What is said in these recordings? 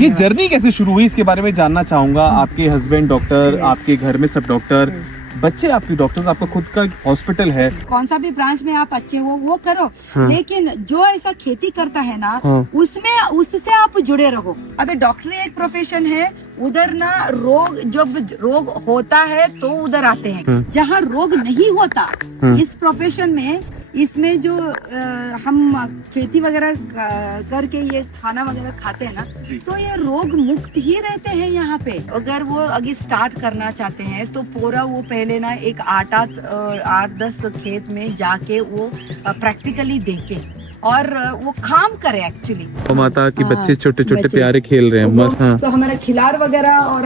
ये जर्नी कैसे शुरू हुई इसके बारे में जानना चाहूंगा। आपके हस्बैंड डॉक्टर, आपके घर में सब डॉक्टर, बच्चे आपके डॉक्टर, आपका खुद का हॉस्पिटल है। कौन सा भी ब्रांच में आप अच्छे हो वो करो, लेकिन जो ऐसा खेती करता है ना उसमें उससे आप जुड़े रहो। अबे डॉक्टरी एक प्रोफेशन है, उधर ना रोग, जब रोग होता है तो उधर आते हैं। जहाँ रोग नहीं होता इस प्रोफेशन में, इसमें जो हम खेती वगैरह करके ये खाना वगैरह खाते हैं ना, तो ये रोग मुक्त ही रहते हैं यहाँ पे। अगर वो आगे स्टार्ट करना चाहते हैं तो पूरा वो पहले ना एक 8-10 खेत में जाके वो प्रैक्टिकली देखे और वो काम करे एक्चुअली। तो माता की बच्चे छोटे छोटे प्यारे खेल रहे हैं मस्त। हाँ। तो हमारा खिलार वगैरह और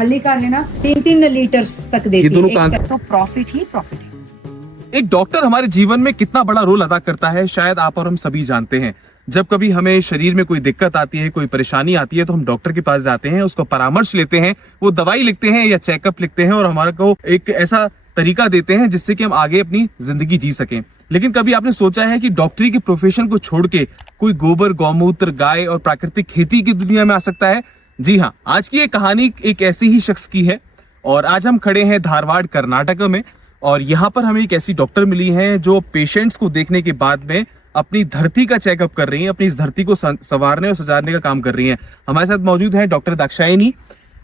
हल्लीकार है ना 3-3 लीटर तक देती है, तो प्रॉफिट ही प्रॉफिट है। एक डॉक्टर हमारे जीवन में कितना बड़ा रोल अदा करता है शायद आप और हम सभी जानते हैं। जब कभी हमें शरीर में कोई दिक्कत आती है, कोई परेशानी आती है, तो हम डॉक्टर के पास जाते हैं, उसको परामर्श लेते हैं, वो दवाई लिखते हैं या चेकअप लिखते हैं और हमारे को एक ऐसा तरीका देते हैं जिससे कि हम आगे अपनी जिंदगी जी सकें। लेकिन कभी आपने सोचा है कि डॉक्टरी के प्रोफेशन को छोड़ के कोई गोबर, गौमूत्र, गाय और प्राकृतिक खेती की दुनिया में आ सकता है? जी हाँ, आज की ये कहानी एक ऐसे ही शख्स की है और आज हम खड़े हैं धारवाड़, कर्नाटक में। और यहाँ पर हमें एक ऐसी डॉक्टर मिली हैं जो पेशेंट्स को देखने के बाद में अपनी धरती का चेकअप कर रही हैं, अपनी इस धरती को संवारने और सजारने का काम कर रही हैं। हमारे साथ मौजूद है डॉक्टर दाक्षायणी।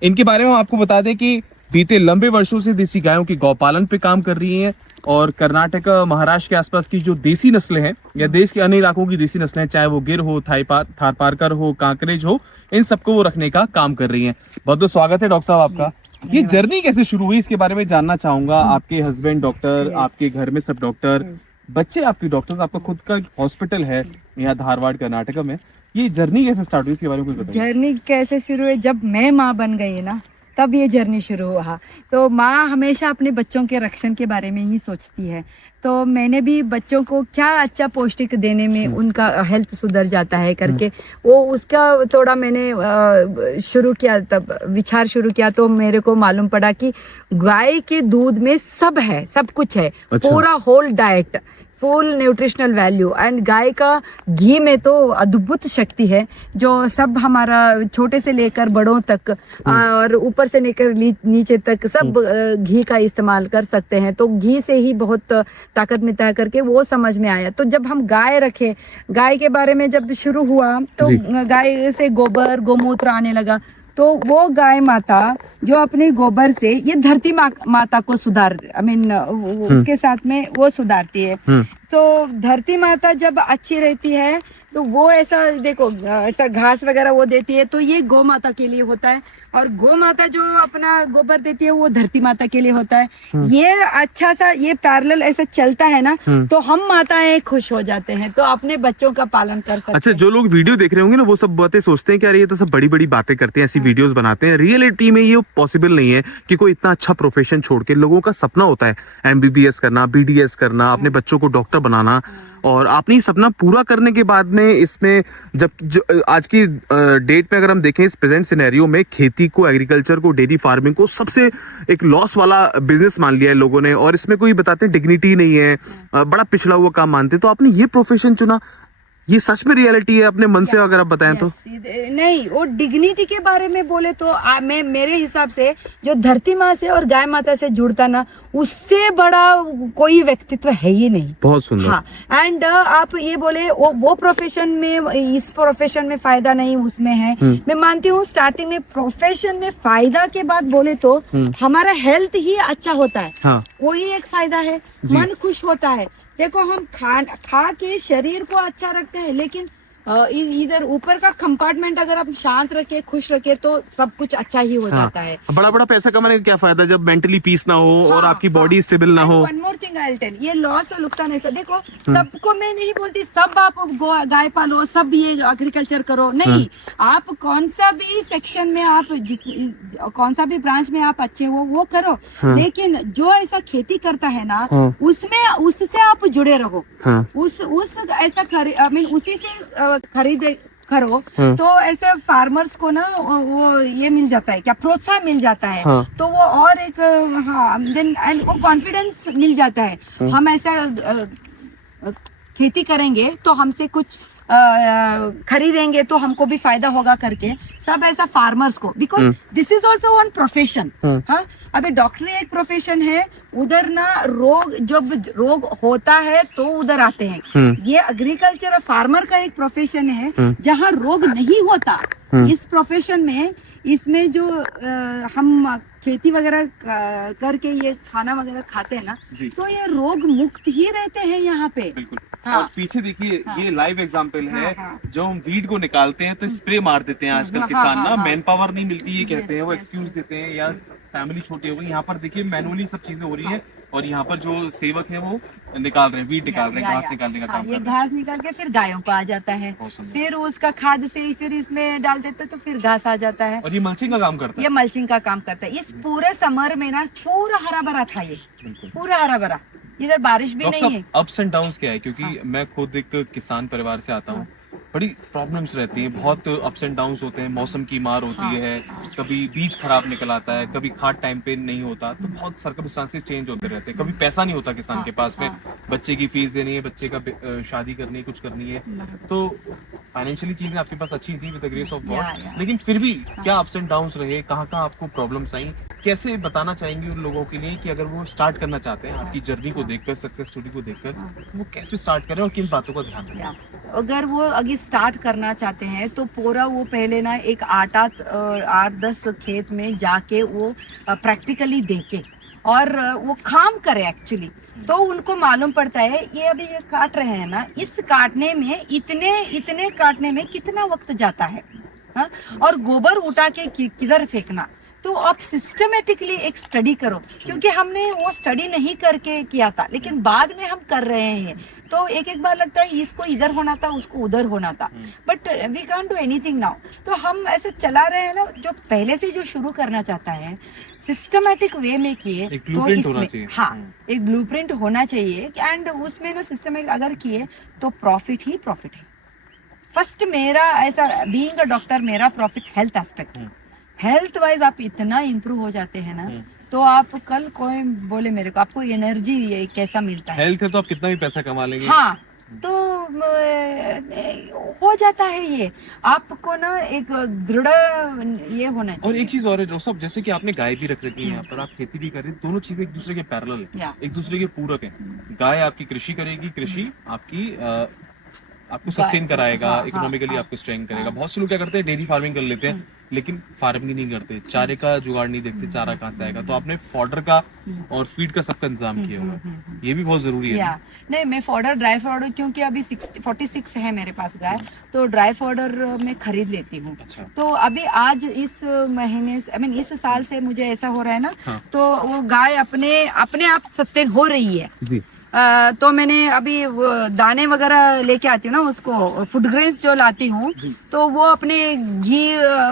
इनके बारे में हम आपको बता दें कि बीते लंबे वर्षों से देसी गायों की गौपालन पे काम कर रही हैं और कर्नाटक, महाराष्ट्र के आसपास की जो देसी नस्लें हैं या देश के अन्य इलाकों की देसी नस्लें, चाहे वो गिर हो, थारपारकर हो, कांकरेज हो, इन सबको वो रखने का काम कर रही हैं। बहुत बहुत स्वागत है डॉक्टर साहब आपका। ये जर्नी कैसे शुरू हुई इसके बारे में जानना चाहूंगा। आपके हस्बैंड डॉक्टर, आपके घर में सब डॉक्टर, बच्चे आपके डॉक्टर, आपका खुद का हॉस्पिटल है यहाँ धारवाड़, कर्नाटक में। ये जर्नी कैसे स्टार्ट हुई इसके बारे में कुछ बताइए। जर्नी कैसे शुरू हुई? जब मैं माँ बन गई ना तब ये जर्नी शुरू हुआ। तो माँ हमेशा अपने बच्चों के रक्षण के बारे में ही सोचती है, तो मैंने भी बच्चों को क्या अच्छा पौष्टिक देने में उनका हेल्थ सुधर जाता है करके वो उसका थोड़ा मैंने शुरू किया, तब विचार शुरू किया। तो मेरे को मालूम पड़ा कि गाय के दूध में सब है, सब कुछ है। अच्छा। पूरा whole diet, full nutritional value, and गाय का घी में तो अद्भुत शक्ति है जो सब हमारा छोटे से लेकर बड़ों तक और ऊपर से लेकर नीचे तक सब घी का इस्तेमाल कर सकते हैं। तो घी से ही बहुत ताकत मिलता है करके वो समझ में आया। तो जब हम गाय रखे, गाय के बारे में जब शुरू हुआ तो गाय से गोबर, गौमूत्र आने लगा। तो वो गाय माता जो अपने गोबर से ये धरती माता को सुधार, उसके साथ में वो सुधारती है। तो धरती माता जब अच्छी रहती है तो वो ऐसा देखो, ऐसा घास वगैरह वो देती है, तो ये गौ माता के लिए होता है। और गौ माता जो अपना गोबर देती है वो धरती माता के लिए होता है। ये अच्छा सा ये पैरेलल ऐसा चलता है ना, तो हम माताएं खुश हो जाते हैं, तो अपने बच्चों का पालन कर सकते हैं। अच्छा, जो लोग वीडियो देख रहे होंगे ना वो सब बातें सोचते हैं कि अरे ये तो सब बड़ी बड़ी बातें करते हैं, ऐसी वीडियोस बनाते हैं। रियलिटी में ये पॉसिबल नहीं है कि कोई इतना अच्छा प्रोफेशन छोड़ के, लोगों का सपना होता है MBBS करना, BDS करना, अपने बच्चों को डॉक्टर बनाना, और आपने सपना पूरा करने के बाद में इसमें जब आज की डेट में अगर हम देखें, इस प्रेजेंट सिनेरियो में खेती को, एग्रीकल्चर को, डेयरी फार्मिंग को सबसे एक लॉस वाला बिजनेस मान लिया है लोगों ने, और इसमें कोई बताते हैं डिग्निटी नहीं है, बड़ा पिछड़ा हुआ काम मानते हैं। तो आपने ये प्रोफेशन चुना, ये सच में रियलिटी है अपने मन से अगर आप बताएं तो? नहीं, वो डिग्निटी के बारे में बोले तो मैं मेरे हिसाब से जो धरती माँ से और गाय माता से जुड़ता ना, उससे बड़ा कोई व्यक्तित्व है ही नहीं। बहुत सुंदर। हाँ, एंड आप ये बोले वो प्रोफेशन में, इस प्रोफेशन में फायदा नहीं उसमें है, मैं मानती हूँ। स्टार्टिंग में प्रोफेशन में फायदा के बाद बोले तो हमारा हेल्थ ही अच्छा होता है। हाँ। वही एक फायदा है, मन खुश होता है। देखो हम खा के शरीर को अच्छा रखते हैं, लेकिन इधर ऊपर का कंपार्टमेंट अगर आप शांत रखे, खुश रखे, तो सब कुछ अच्छा ही हो जाता है। बड़ा बड़ा पैसा कमाने का क्या फायदा जब मेंटली पीस ना हो और आपकी बॉडी स्टेबल ना हो। One more thing I will tell, ये लॉस और नुकसान ऐसा देखो, सबको मैं नहीं बोलती सब आप गाय पालो, सब ये एग्रीकल्चर करो, नहीं। आप कौन सा भी सेक्शन में, आप कौन सा भी ब्रांच में आप अच्छे हो वो करो, लेकिन जो ऐसा खेती करता है ना उसमें उससे आप जुड़े रहो। उस ऐसा उसी से खरीदे करो, तो ऐसे फार्मर्स को ना वो ये मिल जाता है, क्या प्रोत्साहन मिल जाता है। तो वो और एक देन एंड वो कॉन्फिडेंस मिल जाता है। हम ऐसा खेती करेंगे तो हमसे कुछ खरीदेंगे तो हमको भी फायदा होगा करके सब ऐसा फार्मर्स को, because this is also one profession. हाँ, अभी डॉक्टरी एक प्रोफेशन है, उधर ना रोग, जब रोग होता है तो उधर आते हैं। ये एग्रीकल्चर फार्मर का एक प्रोफेशन है जहाँ रोग नहीं होता। इस प्रोफेशन में, इसमें जो हम खेती वगैरह करके ये खाना वगैरह खाते हैं ना, तो ये रोग मुक्त ही रहते हैं यहाँ पे। बिल्कुल। हाँ। और पीछे देखिए, हाँ। ये लाइव एग्जांपल है। हाँ। जो हम वीड को निकालते हैं तो स्प्रे मार देते हैं आजकल हाँ, किसान हाँ, ना, हाँ। मैन पावर नहीं मिलती ये कहते हैं, वो Yes, एक्सक्यूज yes, देते हैं, या फैमिली छोटी हो गई। यहाँ पर देखिए मैनुअली सब चीजें हो रही है, और यहाँ पर जो सेवक है वो निकाल रहे हैं, वीड निकाल रहे हैं, घास निकालने का काम ये कर रहे हैं। घास निकाल के फिर गायों को आ जाता है, बहुत सुंदर। फिर उसका खाद से फिर इसमें डाल देते तो फिर घास आ जाता है। और ये मल्चिंग का काम करता ये है। मल्चिंग का काम करता है। इस पूरे समर में ना पूरा हरा भरा था, ये बिल्कुल। पूरा हरा भरा, इधर बारिश भी डॉक्टर नहीं है। साहब, अप्स एंड डाउन्स क्या है? क्योंकि हाँ। मैं खुद एक किसान परिवार से आता हूँ, बड़ी प्रॉब्लम्स रहती हैं, बहुत अप्स एंड डाउन्स होते हैं, मौसम की मार होती हाँ, है, कभी बीज खराब निकल आता है, कभी खाद टाइम पे नहीं होता, तो बहुत सर्कमस्टांसेस चेंज होते रहते हैं। कभी पैसा नहीं होता किसान के पास में, बच्चे की फीस देनी है, बच्चे का शादी करनी है, कुछ करनी है, तो फाइनेंशियली चीजें आपके पास अच्छी थी with the grace of God, लेकिन फिर भी क्या अप्स एंड डाउन्स रहे, कहाँ कहाँ आपको प्रॉब्लम्स आई, कैसे बताना चाहेंगे उन लोगों के लिए कि अगर वो स्टार्ट करना चाहते हैं आपकी जर्नी को देखकर, सक्सेस स्टोरी को देखकर, तो वो कैसे स्टार्ट करें और किन बातों का ध्यान रखें? अगर वो अगर स्टार्ट करना चाहते हैं तो पूरा वो पहले ना एक 8-10 खेत में जाके वो प्रैक्टिकली देखे और वो काम करे एक्चुअली, तो उनको मालूम पड़ता है ये अभी ये काट रहे हैं ना, इस काटने में इतने काटने में कितना वक्त जाता है। हाँ? और गोबर उठा के किधर फेंकना, तो आप सिस्टमेटिकली एक स्टडी करो, क्योंकि हमने वो स्टडी नहीं करके किया था, लेकिन बाद में हम कर रहे हैं, तो एक बार लगता है इसको इधर होना था, उसको उधर होना था, but we can't do anything now. तो हम ऐसे चला रहे हैं ना, जो पहले से जो शुरू करना चाहता है सिस्टमेटिक वे में किए एक तो ब्लूप्रिंट होना इसमें चाहिए। हाँ एक ब्लूप्रिंट होना चाहिए, एंड उसमें ना सिस्टमेटिक अगर किए तो प्रॉफिट ही प्रॉफिट है। फर्स्ट मेरा ऐसा बीइंग अ डॉक्टर, मेरा profit health aspect, health wise आप इतना इम्प्रूव हो जाते हैं ना, तो आप कल कोई बोले मेरे को आपको एनर्जी ये कैसा मिलता है। हेल्थ है तो आप कितना भी पैसा कमा लेंगे। हाँ, तो हो जाता है ये, आपको ना एक दृढ़ ये होना चाहिए। और एक चीज और है जो सब, जैसे कि आपने गाय भी रख रखी है यहाँ पर, आप खेती भी कर रहे हैं, दोनों चीजें एक दूसरे के पैरेलल है, एक दूसरे के पूरक है। गाय आपकी कृषि करेगी, कृषि आपकी आपको सस्टेन कराएगा, इकोनॉमिकली आपको स्ट्रेंथ करेगा। बहुत से लोग क्या करते हैं, डेयरी फार्मिंग कर लेते हैं, लेकिन फार्मिंग नहीं करते, चारे का जुगाड़ नहीं देखते, चारा कहाँ से आएगा। तो आपने फॉडर का और फीड का सबका इंतजाम किया होगा, ये भी बहुत जरूरी है। नहीं, मैं फॉडर, ड्राई फॉडर, क्योंकि अभी 46 है मेरे पास गाय, तो ड्राई फॉडर मैं खरीद लेती हूँ। अच्छा। तो अभी आज इस महीने से, इस साल से मुझे ऐसा हो रहा है ना, हाँ। तो वो गाय अपने आप सस्टेन हो रही है जी। तो मैंने अभी वो दाने वगैरह लेके आती हूँ ना, उसको फूड ग्रेन्स जो लाती हूँ, तो वो अपने घी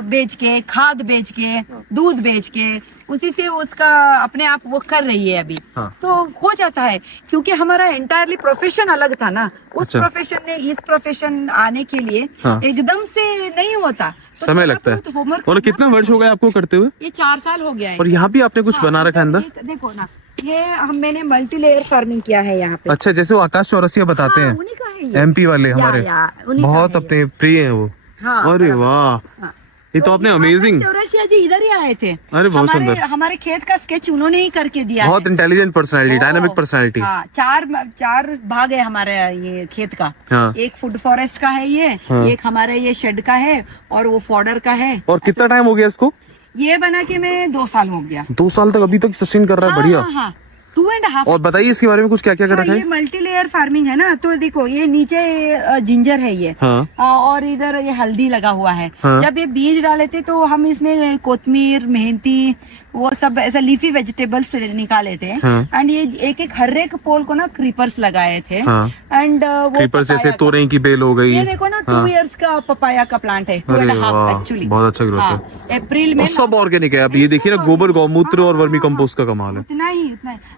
बेच के, खाद बेच के, दूध बेच के, उसी से उसका अपने आप वो कर रही है अभी। हाँ। तो हो जाता है, क्योंकि हमारा एंटायरली प्रोफेशन अलग था ना, उस अच्छा। प्रोफेशन ने इस प्रोफेशन आने के लिए हाँ। एकदम से नहीं होता, तो समय लगता है। होमवर्क। और कितना वर्ष हो गया आपको करते हुए? ये 4 साल हो गया है। और यहाँ भी आपने कुछ बना रखा है अंदर? देखो ना, ये मैंने मल्टी लेयर फार्मिंग किया है यहाँ पे। अच्छा, जैसे वो आकाश चौरसिया बताते हाँ, हैं, उन्हीं का है ये। एमपी वाले हमारे, उन्हीं का बहुत है ये। अपने प्रिय हैं वो। हाँ, अरे बराबर। वाह, हाँ। ये तो आपने अमेजिंग, चौरसिया जी इधर ही आए थे। अरे बहुत सुंदर। हमारे खेत का स्केच उन्होंने ही करके दिया बहुत इंटेलिजेंट पर्सनालिटी, डायनामिक पर्सनालिटी। हाँ, चार भाग है हमारे ये खेत का। हाँ। एक फूड फॉरेस्ट का है ये, एक हमारे ये शेड का है, और वो फॉडर का है। और कितना टाइम हो गया इसको? ये बना के मैं 2 साल हो गया। 2 साल तक अभी तक सस्टेन कर रहा है, बढ़िया। हाँ, 2.5। और बताइए इसके बारे में कुछ, क्या क्या कर रखा ये है? मल्टी लेयर फार्मिंग है ना, तो देखो ये नीचे जिंजर है ये। हाँ। और इधर ये हल्दी लगा हुआ है। हाँ। जब ये बीज डाले थे तो हम इसमें कोतमीर, मेहंदी, वो सब ऐसा लीफी वेजिटेबल्स निकाले थे। हाँ। एंड ये एक हर एक पोल को ना क्रीपर्स लगाए थे। हाँ। एंड वो क्रीपर्स जैसे पपाया का- तोरई की बेल हो गई। ये देखो ना, 2 years का पपाया का प्लांट है, 2.5 एक्चुअली। बहुत अच्छा ग्रोथ है। अप्रैल में और सब ऑर्गेनिक है। अब ये देखिए ना, गोबर गौमूत्र और वर्मी कंपोस्ट का कमाल है। उतना ही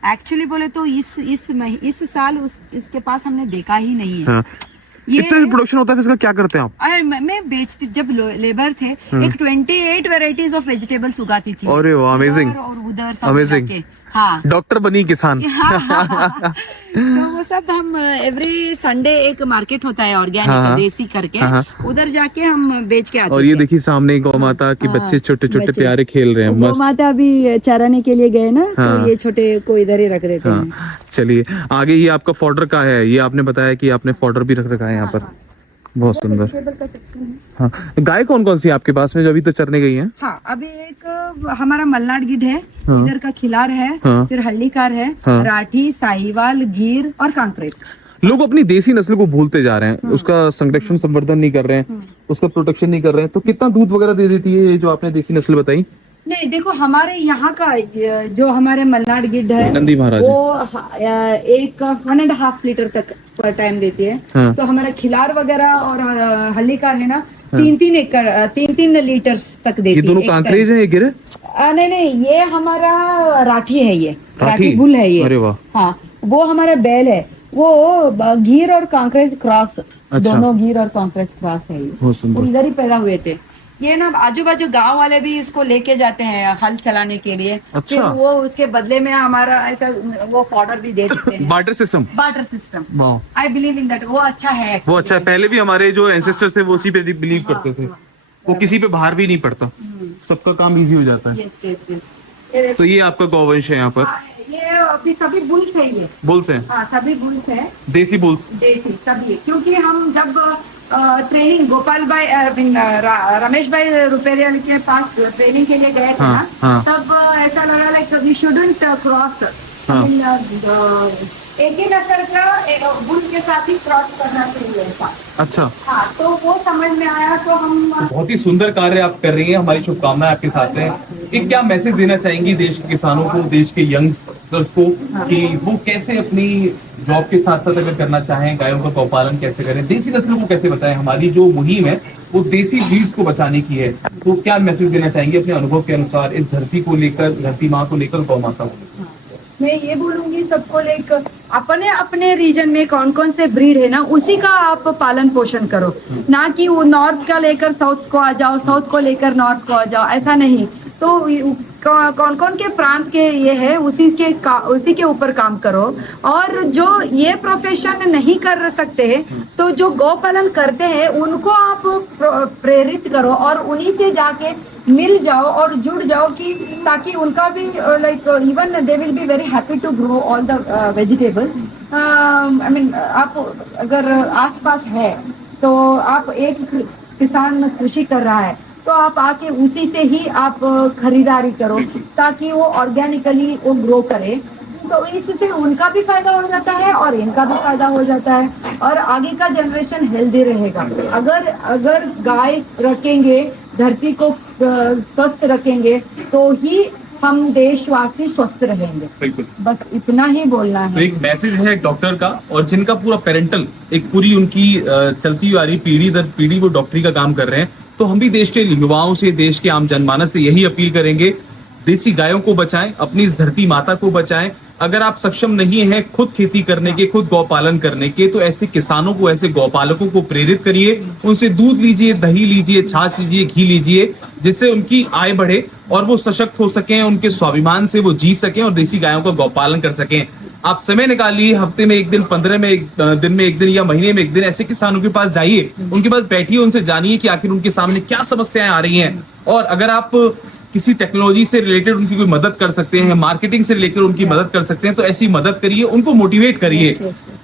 एक्चुअली बोले तो इस साल इसके पास हमने देखा ही नहीं है। हाँ। ये कितना प्रोडक्शन होता है इसका, क्या करते हैं आप? अरे मैं बेचती, जब लेबर थे, एक 28 वेराइटीज ऑफ वेजिटेबल्स उगाती थी। अरे वाह, अमेजिंग, और उधर सब अमेजिंग। मिला के। हाँ डॉक्टर बनी किसान। तो वो सब हम एवरी संडे एक मार्केट होता है ऑर्गेनिक हाँ, देसी करके, हाँ, उधर जाके हम बेच के आते और ये थे। देखिए सामने गौ माता के हाँ, बच्चे छोटे छोटे बच्चे। प्यारे खेल रहे हैं, गौ मस्त। माता अभी चराने के लिए गए ना, हाँ। तो ये छोटे को इधर ही रख देते हैं। हाँ, चलिए आगे ये आपका फॉडर का है, ये आपने बताया कि आपने फॉडर भी रख रखा है यहाँ पर, बहुत सुंदर। वेजिटेबल का सेक्शन है। हाँ, गाय कौन कौन सी है आपके पास में जो अभी तो चरने गई हैं? हाँ, अभी एक हमारा मल्नाड गिद्ध है, हाँ। इधर का खिलार है, हाँ। फिर हल्लीकार है, हाँ। राठी, साहिवाल, गिर और कांकरेज। लोग अपनी देसी नस्ल को भूलते जा रहे हैं, उसका संरक्षण संवर्धन नहीं कर रहे हैं, उसका प्रोटेक्शन नहीं कर रहे हैं, तो कितना दूध वगैरह दे देती है ये जो आपने देसी नस्ल बताई? नहीं देखो, हमारे यहाँ का जो हमारे मल्नाड गिद्ध है नंदी महाराज वो एक 1.5 लीटर तक पर टाइम देती है। हाँ। तो हमारा खिलार वगैरह और हल्लीकार है ना, 3-3 लीटर तक देती ये है दोनों एक कांकरेज हैं, ये गिर? नहीं नहीं, ये हमारा राठी है, ये राठी? राठी बुल है ये। अरे वाह। हाँ, वो हमारा बैल है, वो गिर और कांकरेज क्रॉस, दोनों गिर और कांकरेज क्रॉस है ये। बहुत सुंदर। वो इधर ही पैदा हुए थे। ये ना आजू बाजू गांव वाले भी इसको लेके जाते हैं हल चलाने के लिए। अच्छा। फिर वो उसके बदले में हमारा ऐसा वो फॉडर भी दे देते हैं। Barter system. बार्टर सिस्टम, वाह, आई बिलीव इन दैट, वो अच्छा है। वो अच्छा है। पहले भी हमारे जो एंसेस्टर्स थे वो उसी पे बिलीव करते थे, वो किसी पे भार भी नहीं पड़ता, सबका काम इजी हो जाता है। Yes yes yes. तो ये आपका गौवंश है यहाँ पर? ये अभी सभी बुल्स है ये। बुल्स हैं? हाँ, सभी बुल्स है, देसी बुल्स? देसी सभी। क्योंकि हम जब ट्रेनिंग गोपाल भाई रमेश भाई रुपेरियल के पास ट्रेनिंग के लिए गए थे हाँ, ना, हाँ। तब ऐसा लगा लाइक वी शुडंट क्रॉस, हाँ। एक ही नस्ल का बुल के साथ ही क्रॉस करना चाहिए ऐसा। अच्छा, हाँ, तो वो समझ में आया, तो हम बहुत ही सुंदर कार्य आप कर रही हैं, हमारी शुभकामनाएं आपके साथ हैं। एक क्या मैसेज देना चाहेंगी देश के किसानों को, देश के यंगस्टर्स को, कि वो कैसे अपनी जॉब के साथ साथ अगर करना चाहें, गायों का गौपालन कैसे करें, देसी नस्लों को कैसे बचाएं? हमारी जो मुहिम है वो देसी ब्रीड्स को बचाने की है, तो क्या मैसेज देना चाहेंगे अपने अनुभव के अनुसार इस धरती को लेकर, धरती माँ को लेकर, गौ माता को लेकर? मैं ये बोलूंगी सबको, लेकर अपने अपने रीजन में कौन कौन से ब्रीड है ना, उसी का आप पालन पोषण करो, ना कि वो नॉर्थ का लेकर साउथ को आ जाओ, साउथ को लेकर नॉर्थ को आ जाओ, ऐसा नहीं। तो कौन कौन के प्रांत के ये है, उसी के ऊपर काम करो। और जो ये प्रोफेशन नहीं कर सकते हैं, तो जो गौ पालन करते हैं उनको आप प्रेरित करो और उन्हीं से जाके मिल जाओ और जुड़ जाओ, कि ताकि उनका भी like even they will be very happy to grow all the vegetable. I mean, आप अगर आसपास है तो आप एक किसान कृषि कर रहा है, तो आप आके उसी से ही आप खरीदारी करो, ताकि वो ऑर्गेनिकली वो ग्रो करे। तो इससे उनका भी फायदा हो जाता है और इनका भी फायदा हो जाता है, और आगे का जनरेशन हेल्दी रहेगा। अगर गाय रखेंगे, धरती को स्वस्थ रखेंगे, तो ही हम देशवासी स्वस्थ रहेंगे। बिल्कुल, बस इतना ही बोलना तो है। एक मैसेज है एक डॉक्टर का, और जिनका पूरा पेरेंटल एक पूरी उनकी चलती आ रही पीढ़ी दर पीढ़ी वो डॉक्टरी का काम कर रहे हैं, तो हम भी देश के युवाओं से, देश के आम जनमानस से यही अपील करेंगे, देसी गायों को बचाएं, अपनी इस धरती माता को बचाएं। अगर आप सक्षम नहीं हैं खुद खेती करने के, खुद गौपालन करने के, तो ऐसे किसानों को, ऐसे गौपालकों को प्रेरित करिए, उनसे दूध लीजिए, दही लीजिए, छाछ लीजिए, घी लीजिए, जिससे उनकी आय बढ़े और वो सशक्त हो सकें, उनके स्वाभिमान से वो जी सकें और देसी गायों का गौपालन कर सकें। आप समय निकालिए, हफ्ते में एक दिन, 15 में एक दिन में एक दिन, या महीने में एक दिन ऐसे किसानों के पास जाइए, उनके पास बैठिए, उनसे जानिए कि आखिर उनके सामने क्या समस्याएं आ रही हैं। और अगर आप किसी टेक्नोलॉजी से रिलेटेड उनकी कोई मदद कर सकते हैं, मार्केटिंग से लेकर उनकी मदद कर सकते हैं, तो ऐसी मदद करिए, उनको मोटिवेट करिए,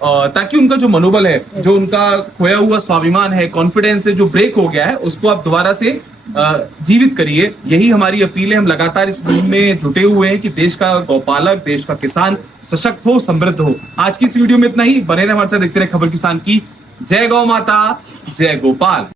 ताकि उनका जो मनोबल है, जो उनका खोया हुआ स्वाभिमान है, कॉन्फिडेंस है, जो ब्रेक हो गया है, उसको आप दोबारा से जीवित करिए। यही हमारी अपील है। हम लगातार इस मुहिम में जुटे हुए हैं कि देश का गौपालक, देश का किसान सशक्त हो, समृद्ध हो। आज की इस वीडियो में इतना ही। बने रहे हमारे साथ, देखते रहे खबर किसान की। जय गौ माता, जय गोपाल।